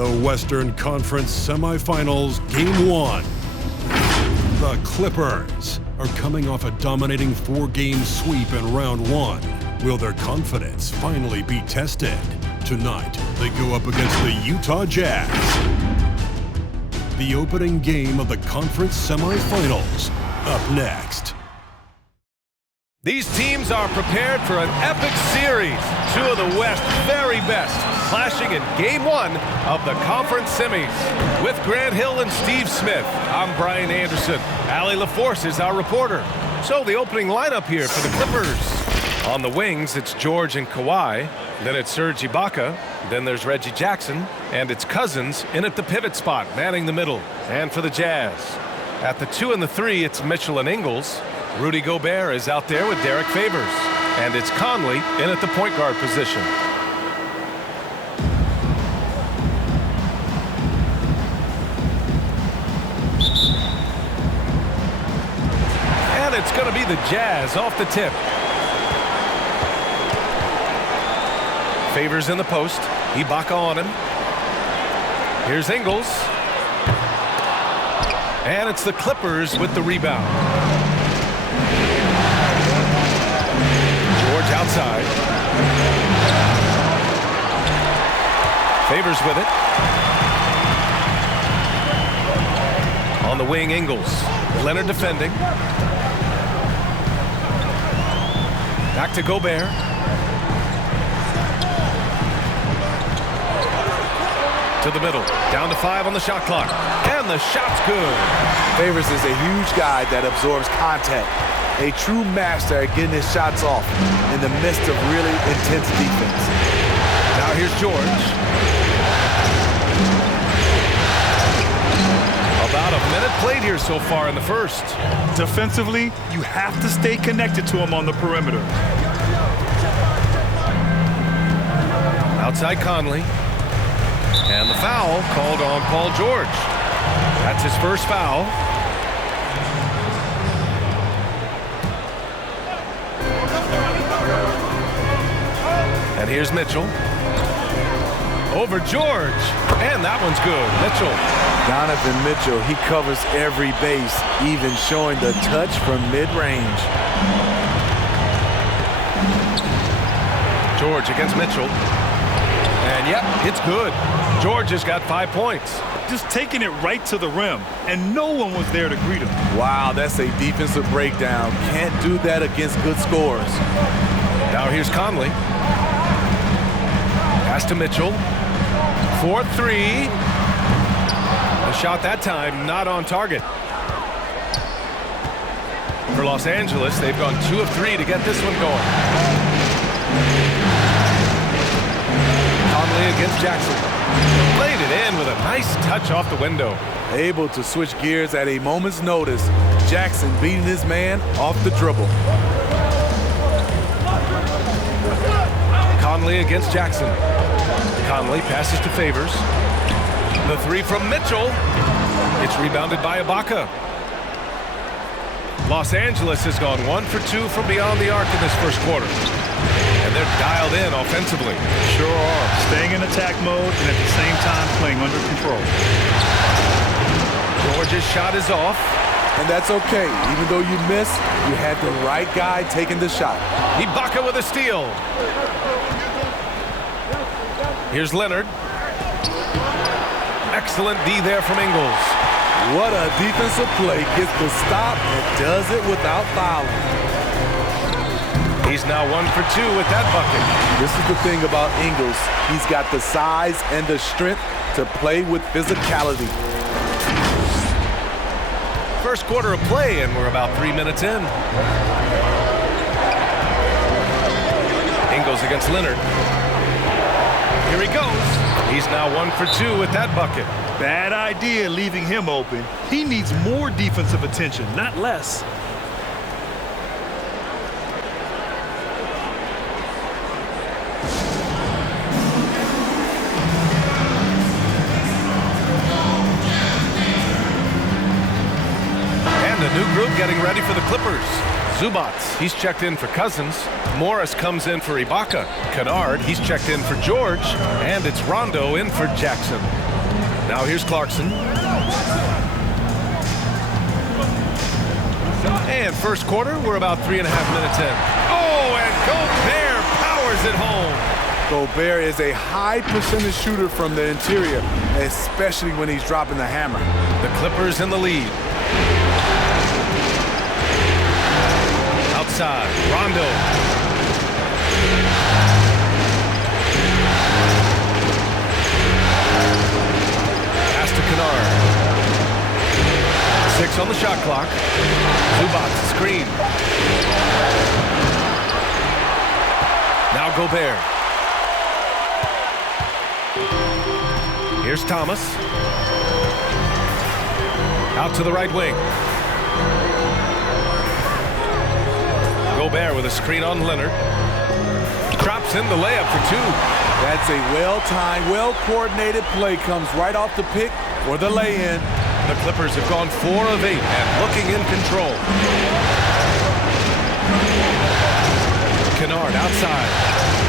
The Western Conference Semifinals, Game 1. The Clippers are coming off a dominating 4-game sweep in Round 1. Will their confidence finally be tested? Tonight, they go up against the Utah Jazz. The opening game of the conference semifinals, up next. These teams are prepared for an epic series. Two of the West's very best clashing in Game 1 of the conference semis. With Grant Hill and Steve Smith, I'm Brian Anderson. Allie LaForce is our reporter. So the opening lineup here for the Clippers. On the wings, it's George and Kawhi. Then it's Serge Ibaka. Then there's Reggie Jackson. And it's Cousins in at the pivot spot, manning the middle. And for the Jazz, at the 2 and the 3, it's Mitchell and Ingles. Rudy Gobert is out there with Derek Favors. And it's Conley in at the point guard position. And it's going to be the Jazz off the tip. Favors in the post. Ibaka on him. Here's Ingles. And it's the Clippers with the rebound. George outside. Favors with it. On the wing, Ingles. Leonard defending. Back to Gobert. To the middle. Down to 5 on the shot clock. And the shot's good. Favors is a huge guy that absorbs contact. A true master at getting his shots off in the midst of really intense defense. Now here's George. About a minute played here so far in the first. Defensively, you have to stay connected to him on the perimeter. Outside Conley. And the foul called on Paul George. That's his first foul. And here's Mitchell. Over George. And that one's good. Mitchell. Donovan Mitchell, he covers every base, even showing the touch from mid-range. George against Mitchell. And yep, it's good. George has got 5 points. Just taking it right to the rim, and no one was there to greet him. Wow, that's a defensive breakdown. Can't do that against good scorers. Now here's Conley. Pass to Mitchell. 4-3. The shot that time not on target. For Los Angeles, they've gone 2 of 3 to get this one going. Conley against Jackson. Played it in with a nice touch off the window. Able to switch gears at a moment's notice. Jackson beating his man off the dribble. Conley against Jackson. Conley passes to Favors. The 3 from Mitchell. It's rebounded by Ibaka. Los Angeles has gone 1 for 2 from beyond the arc in this first quarter. And they're dialed in offensively. Sure are. Staying in attack mode and at the same time playing under control. George's shot is off. And that's okay. Even though you miss, you had the right guy taking the shot. Ibaka with a steal. Here's Leonard. Excellent D there from Ingles. What a defensive play. Gets the stop and does it without fouling. He's now 1 for 2 with that bucket. This is the thing about Ingles. He's got the size and the strength to play with physicality. First quarter of play, and we're about 3 minutes in. Ingles against Leonard. Here he goes. He's now 1 for 2 with that bucket. Bad idea leaving him open. He needs more defensive attention, not less. And a new group getting ready for the Clippers. Zubats, he's checked in for Cousins. Morris comes in for Ibaka. Kennard, he's checked in for George. And it's Rondo in for Jackson. Now here's Clarkson. And first quarter, we're about 3.5 minutes in. Oh, and Gobert powers it home. Gobert is a high percentage shooter from the interior, especially when he's dropping the hammer. The Clippers in the lead. Outside, Rondo. Pass to Kennard. 6 on the shot clock. Zubats screen. Now Gobert. Here's Thomas. Out to the right wing. Gobert with a screen on Leonard. Drops in the layup for 2. That's a well-timed, well-coordinated play. Comes right off the pick for the lay-in. The Clippers have gone 4 of 8 and looking in control. Kennard outside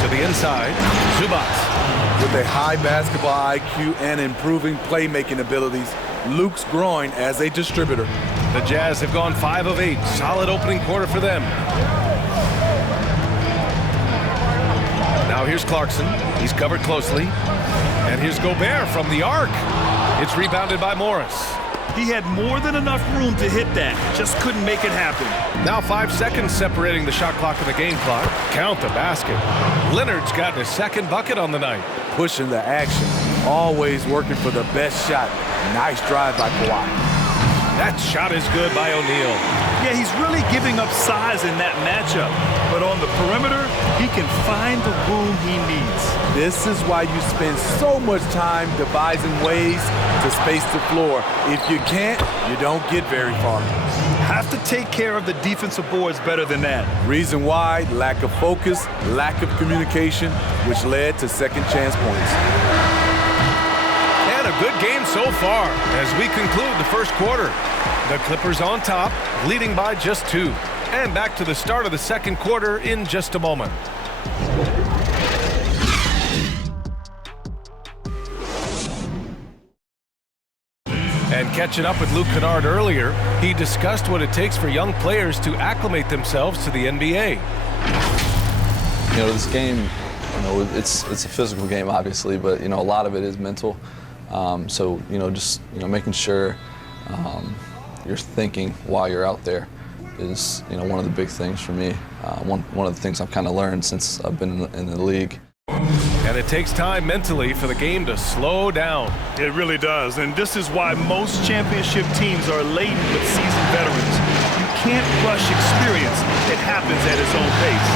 to the inside. Zubats. With a high basketball IQ and improving playmaking abilities, Luke's growing as a distributor. The Jazz have gone 5 of 8. Solid opening quarter for them. Now here's Clarkson. He's covered closely. And here's Gobert from the arc. It's rebounded by Morris. He had more than enough room to hit that. Just couldn't make it happen. Now 5 seconds separating the shot clock and the game clock. Count the basket. Leonard's got his second bucket on the night. Pushing the action. Always working for the best shot. Nice drive by Kawhi. That shot is good by O'Neal. Yeah, he's really giving up size in that matchup. But on the perimeter, he can find the room he needs. This is why you spend so much time devising ways to space the floor. If you can't, you don't get very far. Have to take care of the defensive boards better than that. Reason why, lack of focus, lack of communication, which led to second chance points. And a good game so far as we conclude the first quarter. The Clippers on top, leading by just 2. And back to the start of the second quarter in just a moment. And catching up with Luke Kennard earlier, he discussed what it takes for young players to acclimate themselves to the NBA. You know, this game, it's a physical game, obviously, but, a lot of it is mental. So, just, making sure you're thinking while you're out there is, one of the big things for me. One of the things I've kind of learned since I've been in the league. And it takes time mentally for the game to slow down. It really does, and this is why most championship teams are laden with seasoned veterans. You can't rush experience. It happens at its own pace.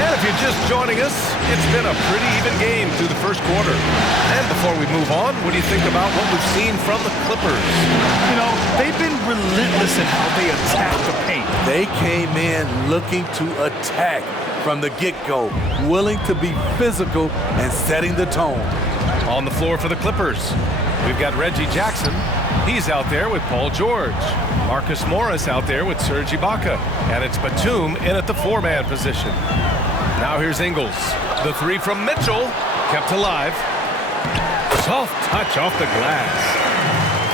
And if you're just joining us, it's been a pretty even game through the first quarter. And before we move on, what do you think about what we've seen from the Clippers? They've been relentless in how they attack the paint. They came in looking to attack from the get-go, willing to be physical and setting the tone. On the floor for the Clippers, we've got Reggie Jackson. He's out there with Paul George. Marcus Morris out there with Serge Ibaka. And it's Batum in at the 4-man position. Now here's Ingles. The 3 from Mitchell, kept alive. Soft touch off the glass.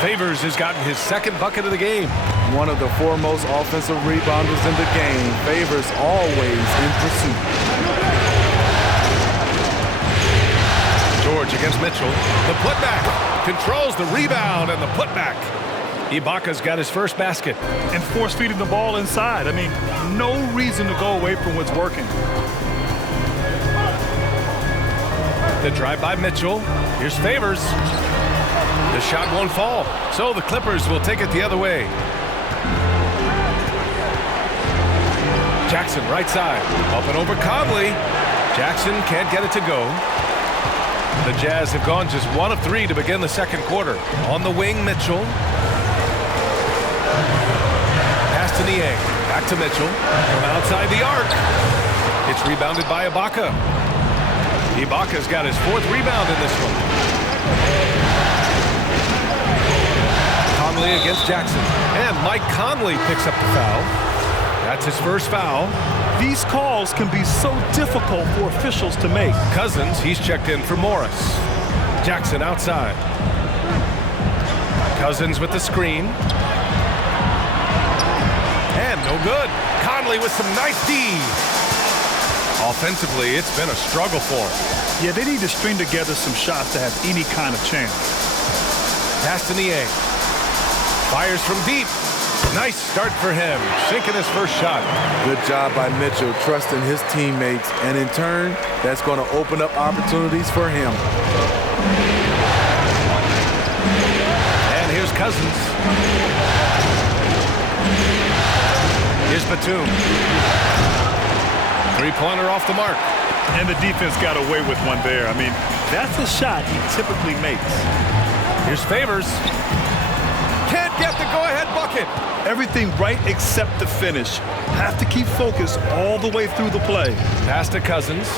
Favors has gotten his second bucket of the game. One of the foremost offensive rebounders in the game. Favors always in pursuit. George against Mitchell. The putback. Controls the rebound and the putback. Ibaka's got his first basket. And force-feeding the ball inside. No reason to go away from what's working. The drive by Mitchell. Here's Favors. The shot won't fall, so the Clippers will take it the other way. Jackson, right side, up and over Conley. Jackson can't get it to go. The Jazz have gone just 1 of 3 to begin the second quarter. On the wing, Mitchell. Pass to Niang, back to Mitchell. From outside the arc. It's rebounded by Ibaka. Ibaka's got his 4th rebound in this one. Conley against Jackson. And Mike Conley picks up the foul. That's his first foul. These calls can be so difficult for officials to make. Cousins, he's checked in for Morris. Jackson outside. Cousins with the screen. And no good. Conley with some nice D. Offensively, it's been a struggle for him. Yeah, they need to string together some shots to have any kind of chance. Castanier fires from deep. Nice start for him, sinking his first shot. Good job by Mitchell, trusting his teammates, and in turn, that's going to open up opportunities for him. And here's Cousins. Here's Batum. Three-pointer off the mark. And the defense got away with one there. I mean, that's a shot he typically makes. Here's Favors. Can't get the go-ahead bucket. Everything right except the finish. Have to keep focused all the way through the play. Pass to Cousins.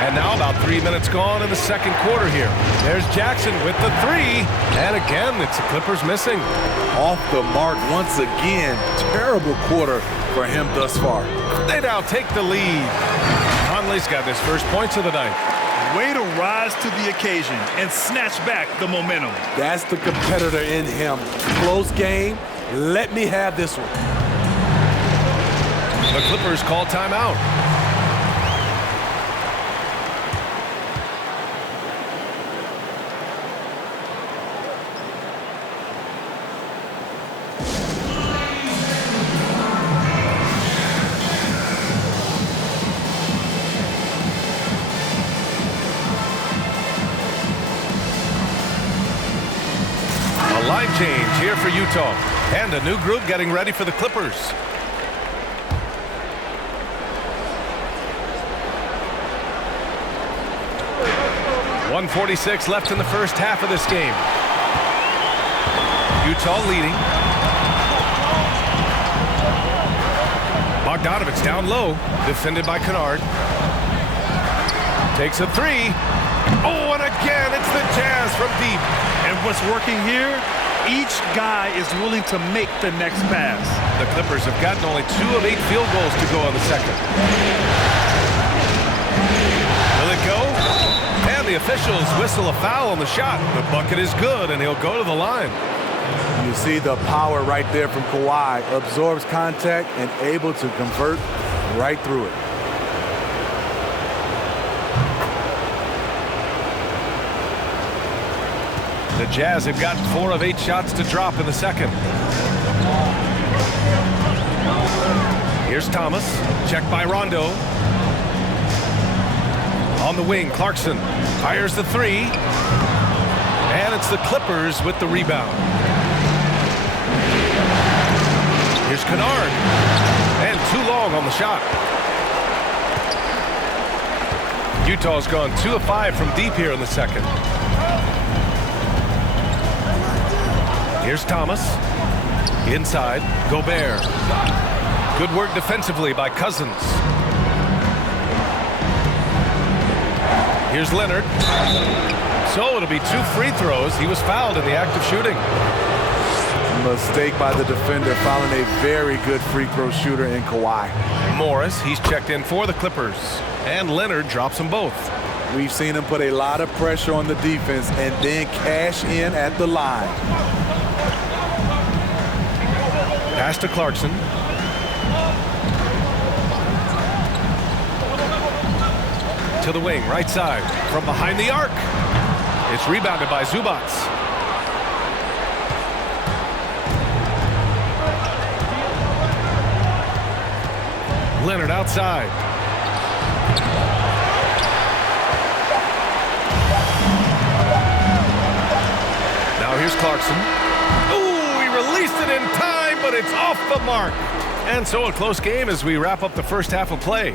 And now about 3 minutes gone in the second quarter here. There's Jackson with the three. And again, it's the Clippers missing. Off the mark once again. Terrible quarter for him thus far. They now take the lead. Conley's got his first points of the night. Way to rise to the occasion and snatch back the momentum. That's the competitor in him. Close game. Let me have this one. The Clippers call timeout. Line change here for Utah. And a new group getting ready for the Clippers. .146 left in the first half of this game. Utah leading. Bogdanovich down low. Defended by Kennard. Takes a three. Oh, and again, it's the Jazz from deep. And what's working here? Each guy is willing to make the next pass. The Clippers have gotten only 2 of 8 field goals to go on the second. Will it go? And the officials whistle a foul on the shot. The bucket is good, and he'll go to the line. You see the power right there from Kawhi. Absorbs contact and able to convert right through it. The Jazz have gotten 4 of 8 shots to drop in the second. Here's Thomas. Checked by Rondo. On the wing, Clarkson fires the three. And it's the Clippers with the rebound. Here's Kennard. And too long on the shot. Utah's gone 2 of 5 from deep here in the second. Here's Thomas. Inside, Gobert. Good work defensively by Cousins. Here's Leonard. So it'll be 2 free throws. He was fouled in the act of shooting. Mistake by the defender, fouling a very good free throw shooter in Kawhi. Morris, he's checked in for the Clippers. And Leonard drops them both. We've seen him put a lot of pressure on the defense and then cash in at the line. Pass to Clarkson. To the wing, right side. From behind the arc. It's rebounded by Zubats. Leonard outside. Now here's Clarkson. Ooh, he released it in time, but it's off the mark. And so a close game as we wrap up the first half of play.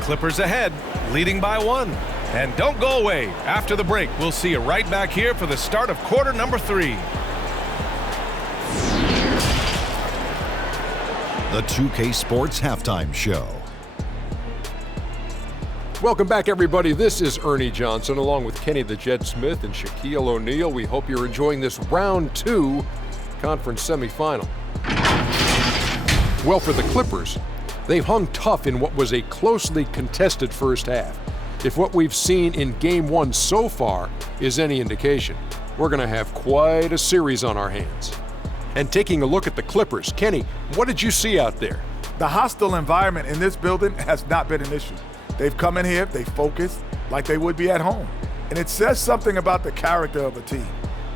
Clippers ahead, leading by 1. And don't go away. After the break, we'll see you right back here for the start of quarter number 3. The 2K Sports Halftime Show. Welcome back, everybody. This is Ernie Johnson, along with Kenny the Jet Smith and Shaquille O'Neal. We hope you're enjoying this round 2 conference semifinal. Well, for the Clippers, they've hung tough in what was a closely contested first half. If what we've seen in Game 1 so far is any indication, we're going to have quite a series on our hands. And taking a look at the Clippers, Kenny, what did you see out there? The hostile environment in this building has not been an issue. They've come in here, they focused like they would be at home. And it says something about the character of a team.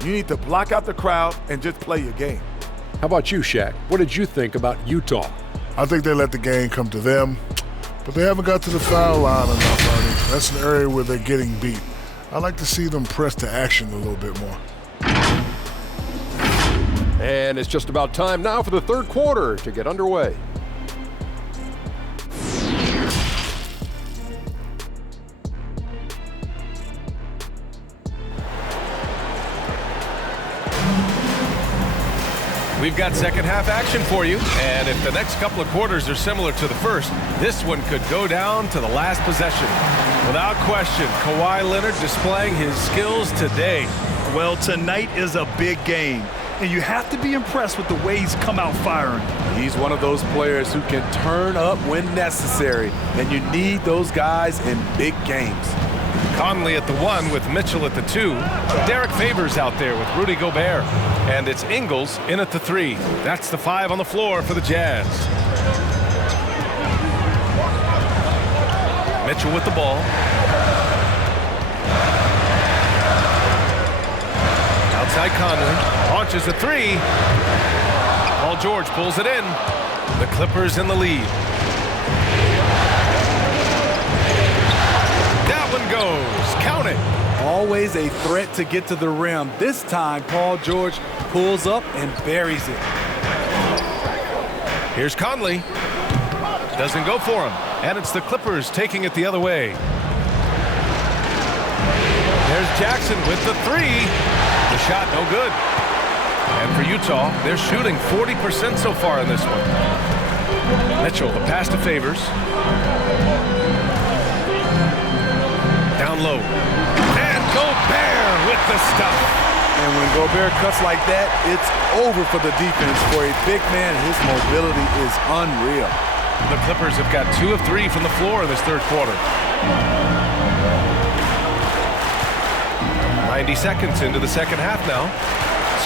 You need to block out the crowd and just play your game. How about you, Shaq? What did you think about Utah? I think they let the game come to them, but they haven't got to the foul line enough, Ernie. That's an area where they're getting beat. I'd like to see them press to action a little bit more. And it's just about time now for the third quarter to get underway. We've got second half action for you, and if the next couple of quarters are similar to the first, this one could go down to the last possession. Without question, Kawhi Leonard displaying his skills today. Well, tonight is a big game, and you have to be impressed with the way he's come out firing. He's one of those players who can turn up when necessary, and you need those guys in big games. Conley at the 1 with Mitchell at the 2. Derek Favors out there with Rudy Gobert. And it's Ingles in at the 3. That's the 5 on the floor for the Jazz. Mitchell with the ball. Outside Conley. Launches a 3. Paul George pulls it in. The Clippers in the lead. Goes. Count it. Always a threat to get to the rim. This time, Paul George pulls up and buries it. Here's Conley. Doesn't go for him. And it's the Clippers taking it the other way. There's Jackson with the 3. The shot no good. And for Utah, they're shooting 40% so far in this one. Mitchell, the pass to Favors. Down low. And Gobert with the stuff. And when Gobert cuts like that, it's over for the defense. For a big man, his mobility is unreal. The Clippers have got 2 of 3 from the floor in this third quarter. 90 seconds into the second half now.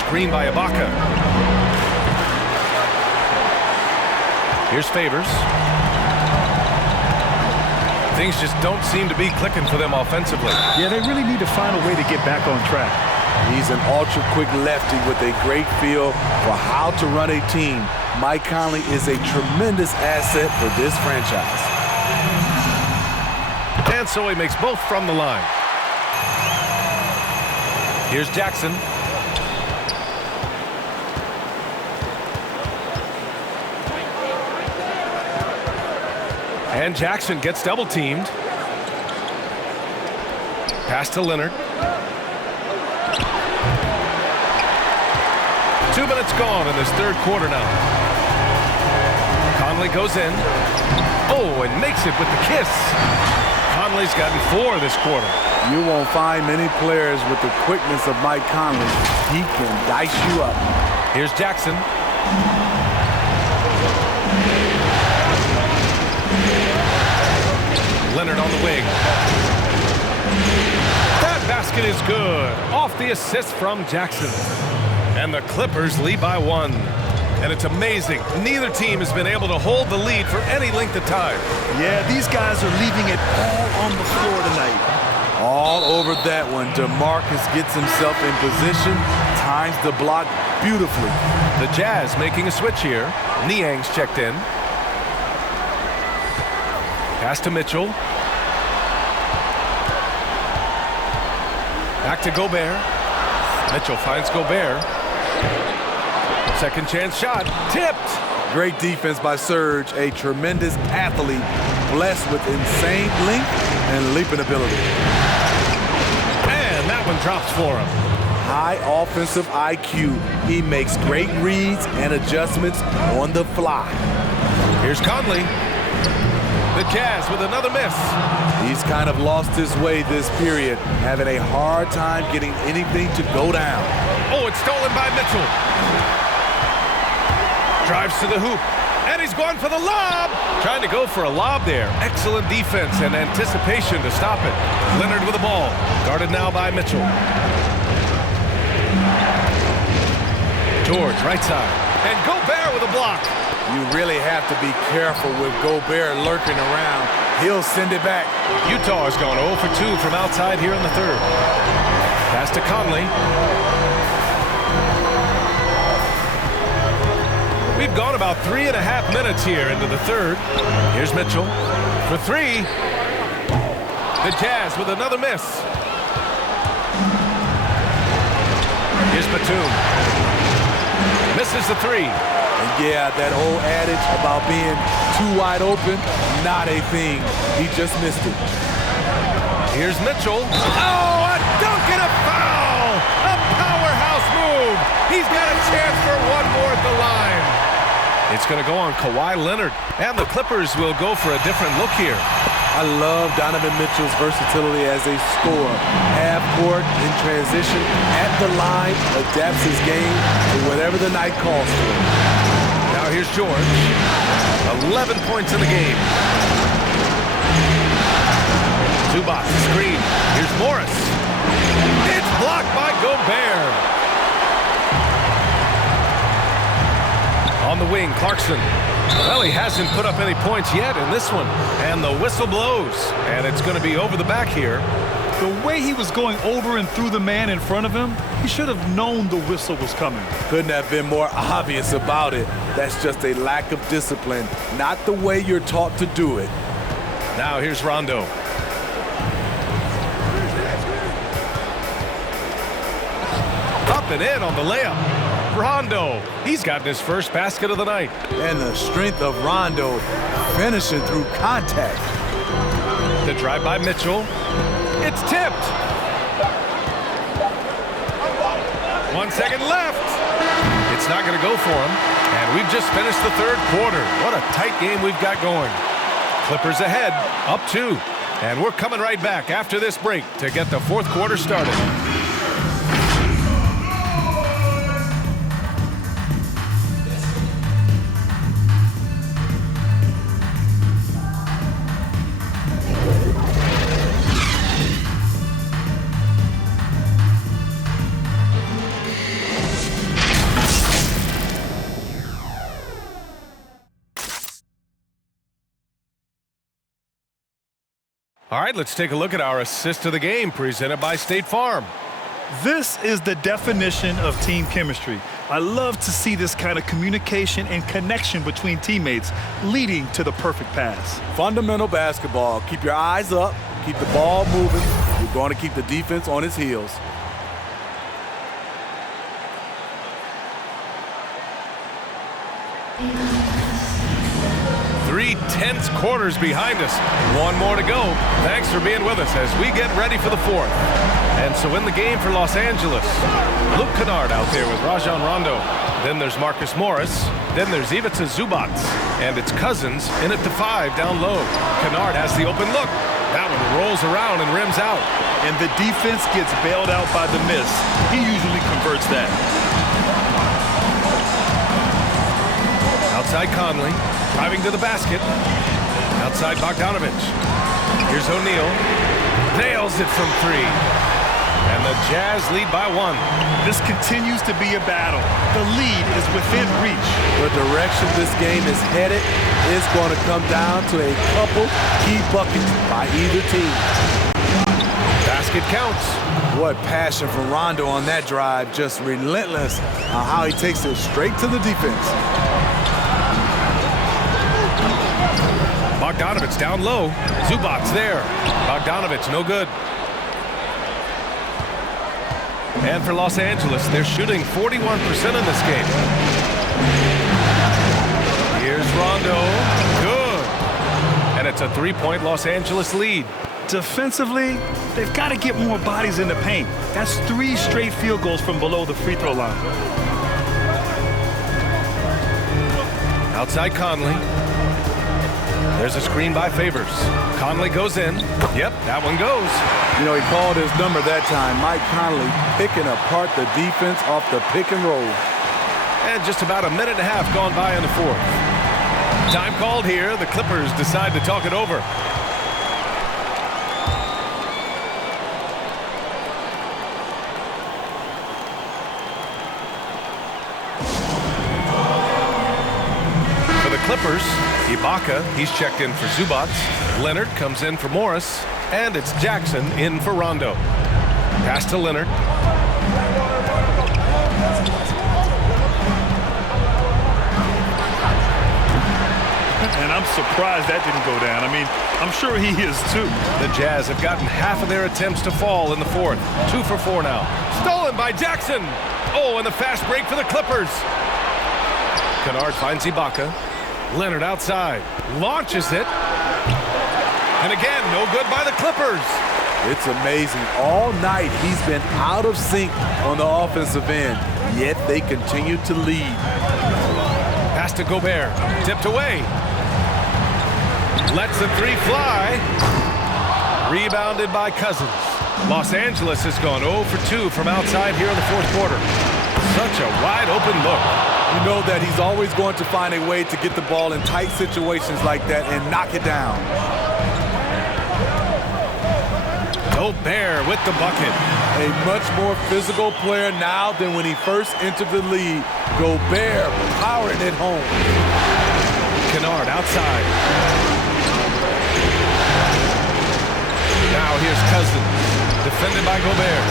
Screen by Ibaka. Here's Favors. Things just don't seem to be clicking for them offensively. Yeah, they really need to find a way to get back on track. He's an ultra-quick lefty with a great feel for how to run a team. Mike Conley is a tremendous asset for this franchise. And so he makes both from the line. Here's Jackson. And Jackson gets double-teamed. Pass to Leonard. 2 minutes gone in this third quarter now. Conley goes in. Oh, and makes it with the kiss. Conley's gotten 4 this quarter. You won't find many players with the quickness of Mike Conley. He can dice you up. Here's Jackson. Leonard on the wing. That basket is good. Off the assist from Jackson. And the Clippers lead by 1. And it's amazing. Neither team has been able to hold the lead for any length of time. Yeah, these guys are leaving it all on the floor tonight. All over that one. DeMarcus gets himself in position, times the block beautifully. The Jazz making a switch here. Niang's checked in. Pass to Mitchell. Back to Gobert. Mitchell finds Gobert. Second chance shot. Tipped. Great defense by Serge, a tremendous athlete, blessed with insane length and leaping ability. And that one drops for him. High offensive IQ. He makes great reads and adjustments on the fly. Here's Conley. The Jazz with another miss. He's kind of lost his way this period, having a hard time getting anything to go down. Oh, it's stolen by Mitchell. Drives to the hoop, and he's going for the lob. Trying to go for a lob there. Excellent defense and anticipation to stop it. Leonard with the ball. Guarded now by Mitchell. George, right side. And Gobert with a block. You really have to be careful with Gobert lurking around. He'll send it back. Utah has gone 0 for 2 from outside here in the third. Pass to Conley. We've gone about 3.5 minutes here into the third. Here's Mitchell for three. The Jazz with another miss. Here's Batum. Misses the three. And yeah, that old adage about being too wide open, not a thing. He just missed it. Here's Mitchell. Oh, a dunk and a foul! A powerhouse move. He's got a chance for one more at the line. It's going to go on Kawhi Leonard, and the Clippers will go for a different look here. I love Donovan Mitchell's versatility as a scorer. Half court, in transition, at the line, adapts his game to whatever the night calls for. Now here's George. 11 points in the game. Zubac, screen. Here's Morris. It's blocked by Gobert. On the wing, Clarkson. Well, he hasn't put up any points yet in this one. And the whistle blows. And it's going to be over the back here. The way he was going over and through the man in front of him, he should have known the whistle was coming. Couldn't have been more obvious about it. That's just a lack of discipline, not the way you're taught to do it. Now here's Rondo. Up and in on the layup. Rondo, he's gotten his first basket of the night. And the strength of Rondo finishing through contact. The drive by Mitchell. It's tipped. 1 second left. It's not going to go for him. And we've just finished the third quarter. What a tight game we've got going. Clippers ahead, up 2. And we're coming right back after this break to get the fourth quarter started. All right, let's take a look at our assist of the game presented by State Farm. This is the definition of team chemistry. I love to see this kind of communication and connection between teammates leading to the perfect pass. Fundamental basketball. Keep your eyes up, keep the ball moving. You're going to keep the defense on its heels. Three tense quarters behind us. One more to go. Thanks for being with us as we get ready for the fourth. And so in the game for Los Angeles, Luke Kennard out there with Rajon Rondo. Then there's Marcus Morris. Then there's Ivica Zubac. And it's Cousins in at the 5 down low. Kennard has the open look. That one rolls around and rims out. And the defense gets bailed out by the miss. He usually converts that. Outside Conley. Driving to the basket. Outside Bogdanovich. Here's O'Neal. Nails it from 3. And the Jazz lead by 1. This continues to be a battle. The lead is within reach. The direction this game is headed is going to come down to a couple key buckets by either team. Basket counts. What passion from Rondo on that drive. Just relentless on how he takes it straight to the defense. Bogdanovich down low. Zubac's there. Bogdanovich no good. And for Los Angeles, they're shooting 41% in this game. Here's Rondo. Good. And it's a 3-point Los Angeles lead. Defensively, they've got to get more bodies in the paint. That's 3 straight field goals from below the free throw line. Outside Conley. There's a screen by Favors. Conley goes in. Yep, that one goes. You know, he called his number that time. Mike Conley picking apart the defense off the pick and roll. And just about a minute and a half gone by in the fourth. Time called here. The Clippers decide to talk it over. For the Clippers, Ibaka, he's checked in for Zubac. Leonard comes in for Morris. And it's Jackson in for Rondo. Pass to Leonard. And I'm surprised that didn't go down. I mean, I'm sure he is too. The Jazz have gotten half of their attempts to fall in the fourth. 2 for 4 now. Stolen by Jackson. Oh, and the fast break for the Clippers. Kennard finds Ibaka. Leonard outside. Launches it. And again, no good by the Clippers. It's amazing. All night he's been out of sync on the offensive end, yet they continue to lead. Pass to Gobert. Tipped away. Lets the three fly. Rebounded by Cousins. Los Angeles has gone 0 for 2 from outside here in the fourth quarter. Such a wide open look. You know that he's always going to find a way to get the ball in tight situations like that and knock it down. Gobert with the bucket. A much more physical player now than when he first entered the league. Gobert powering it home. Kennard outside. Now here's Cousins. Defended by Gobert.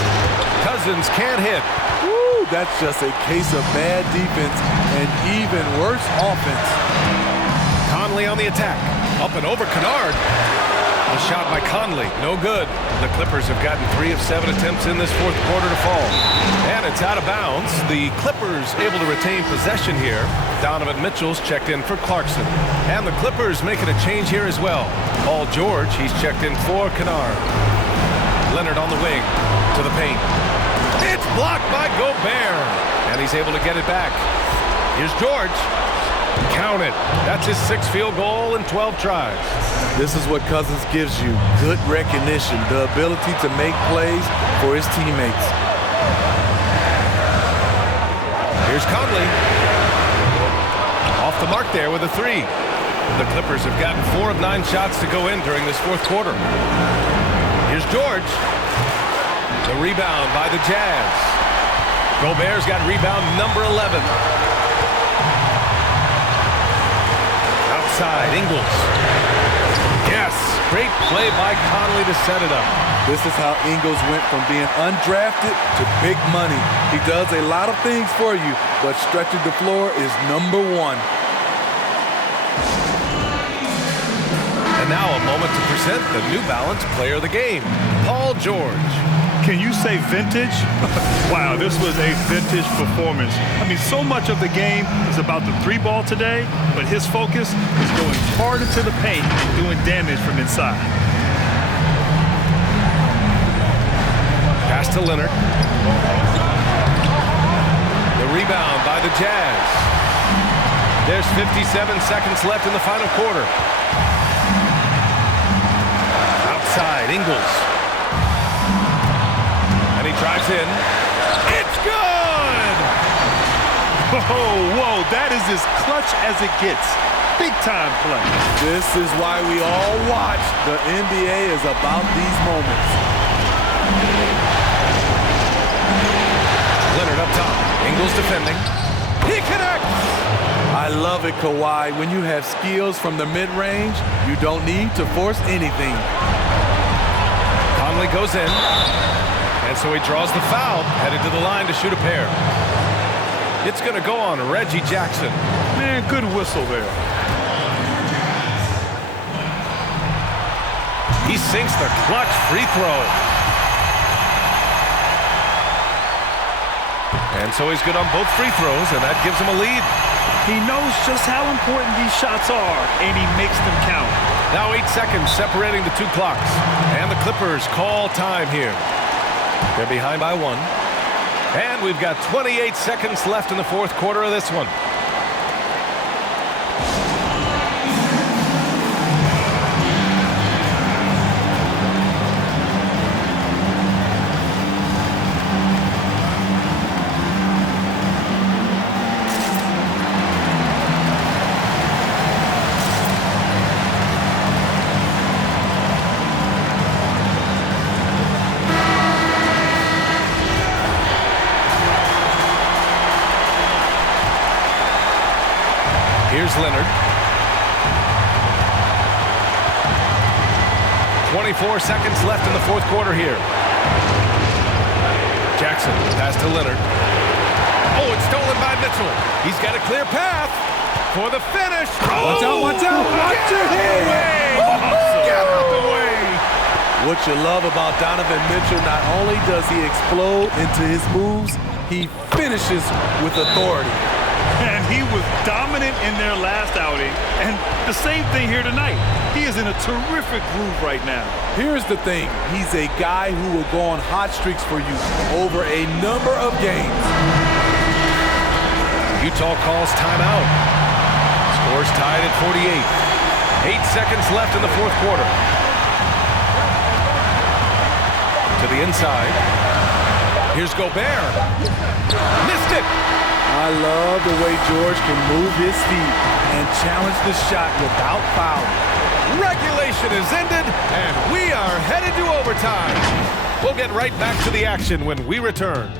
Cousins can't hit. Woo, that's just a case of bad defense and even worse offense. Conley on the attack. Up and over Kennard. A shot by Conley, no good. The Clippers have gotten 3 of 7 attempts in this fourth quarter to fall. And it's out of bounds. The Clippers able to retain possession here. Donovan Mitchell's checked in for Clarkson. And the Clippers making a change here as well. Paul George, he's checked in for Kennard. Leonard on the wing to the paint. It's blocked by Gobert. And he's able to get it back. Here's George. Count it. That's his 6th field goal in 12 tries. This is what Cousins gives you. Good recognition, the ability to make plays for his teammates. Here's Conley. Off the mark there with a 3. The Clippers have gotten 4 of 9 shots to go in during this fourth quarter. Here's George. The rebound by the Jazz. Gobert's got rebound number 11. Outside, Ingles. Yes, great play by Conley to set it up. This is how Ingles went from being undrafted to big money. He does a lot of things for you, but stretching the floor is number 1. And now a moment to present the New Balance Player of the Game, Paul George. Can you say vintage? Wow, this was a vintage performance. I mean, so much of the game is about the 3-ball today, but his focus is going hard into the paint and doing damage from inside. Pass to Leonard. The rebound by the Jazz. There's 57 seconds left in the final quarter. Outside, Ingles. And he drives in. It's good! Whoa, that is as clutch as it gets. Big time play. This is why we all watch. The NBA is about these moments. Leonard up top. Ingles defending. He connects! I love it, Kawhi. When you have skills from the mid-range, you don't need to force anything. Conley goes in. And so he draws the foul, headed to the line to shoot a pair. It's going to go on Reggie Jackson. Man, good whistle there. He sinks the clutch free throw. And so he's good on both free throws, and that gives him a lead. He knows just how important these shots are, and he makes them count. Now 8 seconds separating the 2 clocks. And the Clippers call time here. They're behind by 1. And we've got 28 seconds left in the fourth quarter of this one. 24 seconds left in the fourth quarter here. Jackson, pass to Leonard. Oh, it's stolen by Mitchell. He's got a clear path for the finish. Watch out, watch out. Watch your head. Get out the way. What you love about Donovan Mitchell, not only does he explode into his moves, he finishes with authority. And he was dominant in their last outing, and the same thing here tonight. He is in a terrific groove right now. Here's the thing. He's a guy who will go on hot streaks for you over a number of games. Utah calls timeout. Scores tied at 48. 8 seconds left in the fourth quarter. To the inside. Here's Gobert. Missed it. I love the way George can move his feet and challenge the shot without fouling. Regulation is ended, and we are headed to overtime. We'll get right back to the action when we return.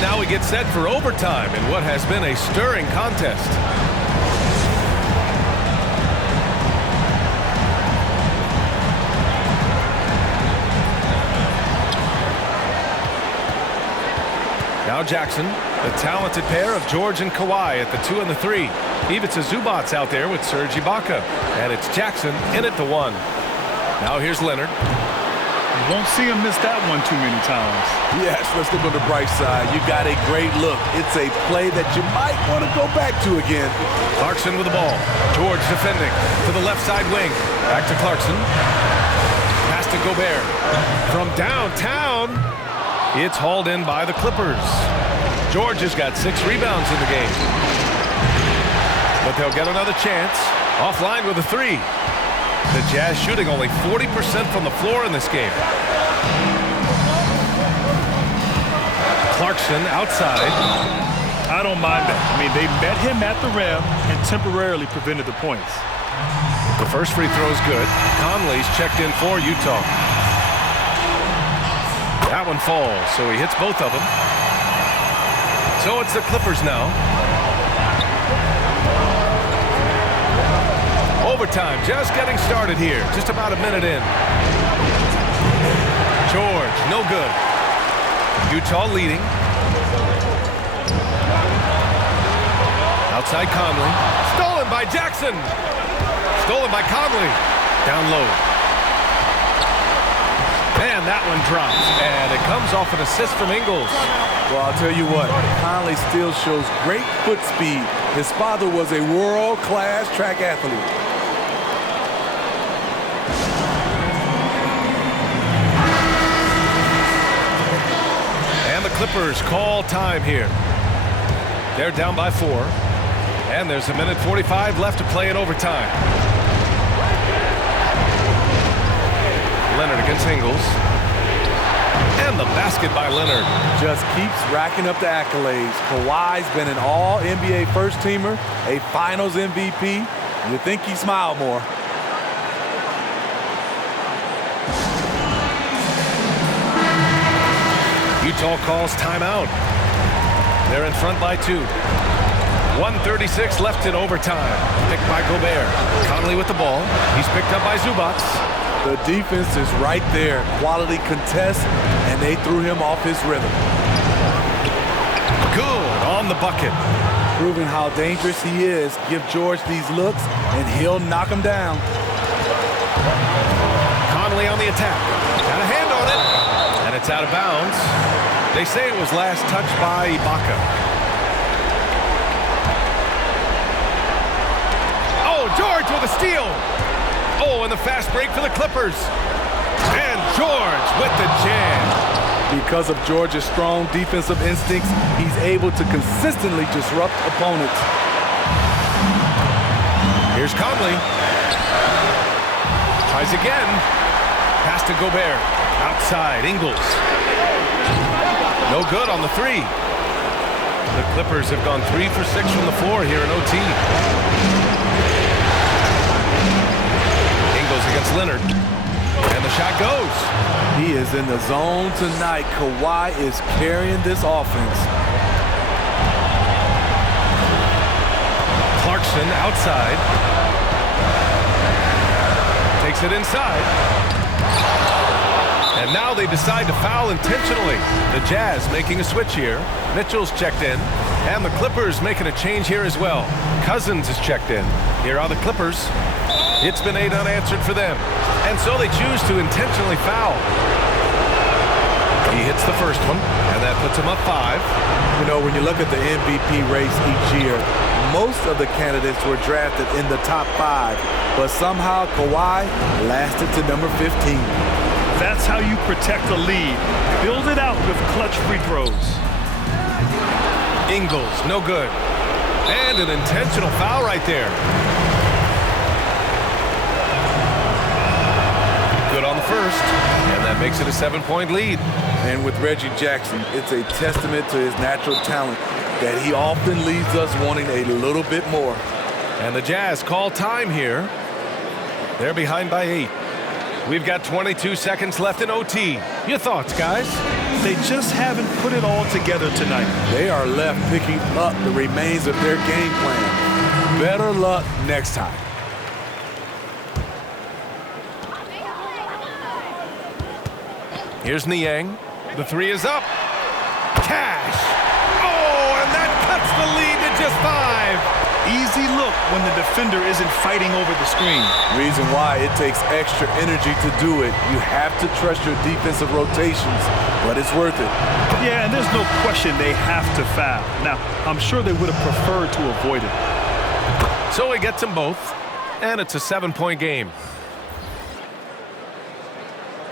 Now we get set for overtime in what has been a stirring contest. Now Jackson, the talented pair of George and Kawhi at the 2 and the 3. Ivica Zubac's out there with Serge Ibaka. And it's Jackson in at the 1. Now here's Leonard. You won't see him miss that one too many times. Yes, let's look on the bright side. You got a great look. It's a play that you might want to go back to again. Clarkson with the ball. George defending to the left side wing. Back to Clarkson. Pass to Gobert. From downtown, it's hauled in by the Clippers. George has got 6 rebounds in the game. But they'll get another chance. Offline with a 3. The Jazz shooting only 40% from the floor in this game. Clarkson outside. I don't mind that. I mean, they met him at the rim and temporarily prevented the points. The first free throw is good. Conley's checked in for Utah. That one falls, so he hits both of them. So it's the Clippers now. Overtime just getting started here. Just about a minute in. George, no good. Utah leading. Outside Conley. Stolen by Jackson. Stolen by Conley. Down low. And that one drops. And it comes off an assist from Ingles. Well, I'll tell you what. Conley still shows great foot speed. His father was a world-class track athlete. Clippers call time here. They're down by 4. And there's a minute 45 left to play in overtime. Leonard against Ingles. And the basket by Leonard. Just keeps racking up the accolades. Kawhi's been an all-NBA first-teamer, a finals MVP. You'd think he smiled more. Utah calls timeout. They're in front by 2. 1:36 left in overtime. Picked by Gobert. Conley with the ball. He's picked up by Zubac. The defense is right there. Quality contest, and they threw him off his rhythm. Good on the bucket. Proving how dangerous he is. Give George these looks, and he'll knock him down. Conley on the attack. Got a hand on it. And it's out of bounds. They say it was last touched by Ibaka. Oh, George with a steal. Oh, and the fast break for the Clippers. And George with the jam. Because of George's strong defensive instincts, he's able to consistently disrupt opponents. Here's Conley. Tries again. Pass to Gobert. Outside, Ingles. No good on the three. The Clippers have gone 3 for 6 from the floor here in OT. Ingles against Leonard. And the shot goes. He is in the zone tonight. Kawhi is carrying this offense. Clarkson outside. Takes it inside. And now they decide to foul intentionally. The Jazz making a switch here. Mitchell's checked in. And the Clippers making a change here as well. Cousins is checked in. Here are the Clippers. It's been 8 unanswered for them. And so they choose to intentionally foul. He hits the first one, and that puts him up 5. You know, when you look at the MVP race each year, most of the candidates were drafted in the top 5, but somehow Kawhi lasted to number 15. That's how you protect a lead. Build it out with clutch free throws. Ingles, no good. And an intentional foul right there. Good on the first, and that makes it a 7-point lead. And with Reggie Jackson, it's a testament to his natural talent that he often leaves us wanting a little bit more. And the Jazz call time here. They're behind by 8. We've got 22 seconds left in OT. Your thoughts, guys? They just haven't put it all together tonight. They are left picking up the remains of their game plan. Better luck next time. Here's Niang. The three is up. Cash. Oh, and that cuts the lead to just 5. Easy look when the defender isn't fighting over the screen. Reason why it takes extra energy to do it. You have to trust your defensive rotations, but it's worth it. Yeah, and there's no question they have to foul. Now, I'm sure they would have preferred to avoid it. So he gets them both, and it's a 7-point game.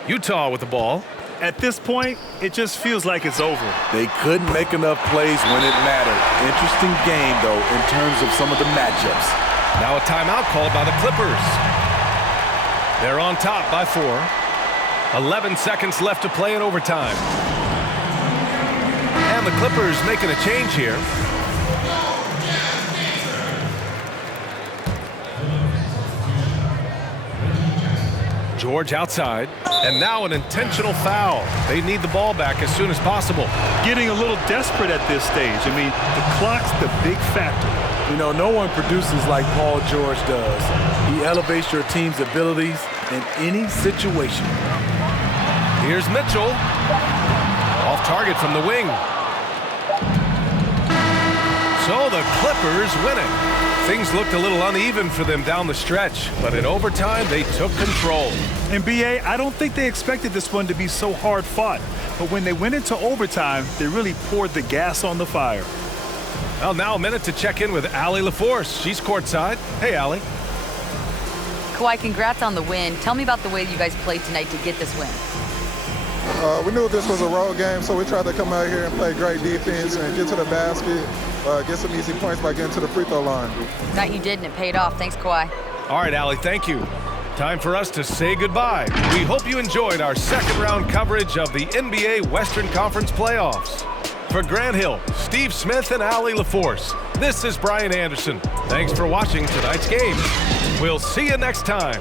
Utah with the ball. At this point, it just feels like it's over. They couldn't make enough plays when it mattered. Interesting game, though, in terms of some of the matchups. Now a timeout called by the Clippers. They're on top by 4. 11 seconds left to play in overtime. And the Clippers making a change here. George outside, and now an intentional foul. They need the ball back as soon as possible. Getting a little desperate at this stage. I mean, the clock's the big factor. You know, no one produces like Paul George does. He elevates your team's abilities in any situation. Here's Mitchell. Off target from the wing. So the Clippers win it. Things looked a little uneven for them down the stretch, but in overtime, they took control. And B.A., I don't think they expected this one to be so hard fought. But when they went into overtime, they really poured the gas on the fire. Well, now a minute to check in with Allie LaForce. She's courtside. Hey, Allie. Kawhi, congrats on the win. Tell me about the way you guys played tonight to get this win. We knew this was a road game, so we tried to come out here and play great defense and get to the basket, get some easy points by getting to the free throw line. That you did, and it paid off. Thanks, Kawhi. All right, Allie, thank you. Time for us to say goodbye. We hope you enjoyed our second-round coverage of the NBA Western Conference playoffs. For Grant Hill, Steve Smith, and Allie LaForce, this is Brian Anderson. Thanks for watching tonight's game. We'll see you next time.